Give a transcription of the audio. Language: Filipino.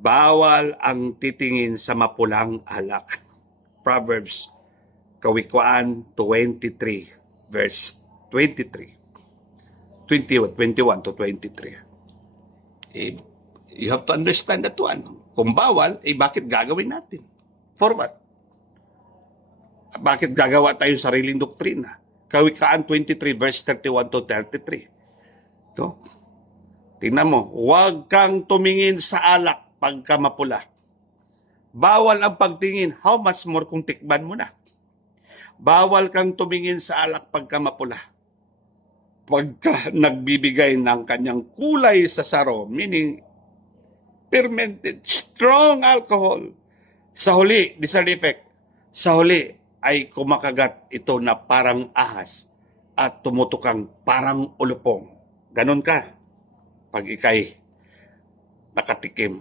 Bawal ang titingin sa mapulang alak. Proverbs, Kawikaan 23, verse 23. 21 to 23. You have to understand that one. Kung bawal, bakit gagawin natin? For what? Bakit gagawa tayo sariling doktrina? Kawikaan 23, verse 31 to 33. No? Tingnan mo, huwag kang tumingin sa alak pagka mapula. Bawal ang pagtingin, how much more kung tikman mo na? Bawal kang tumingin sa alak pagka mapula. Pagka nagbibigay ng kanyang kulay sa saro, meaning fermented, strong alcohol, sa huli, desired effect, sa huli ay kumakagat ito na parang ahas at tumutukang parang ulupong. Ganon ka pag ikay nakatikim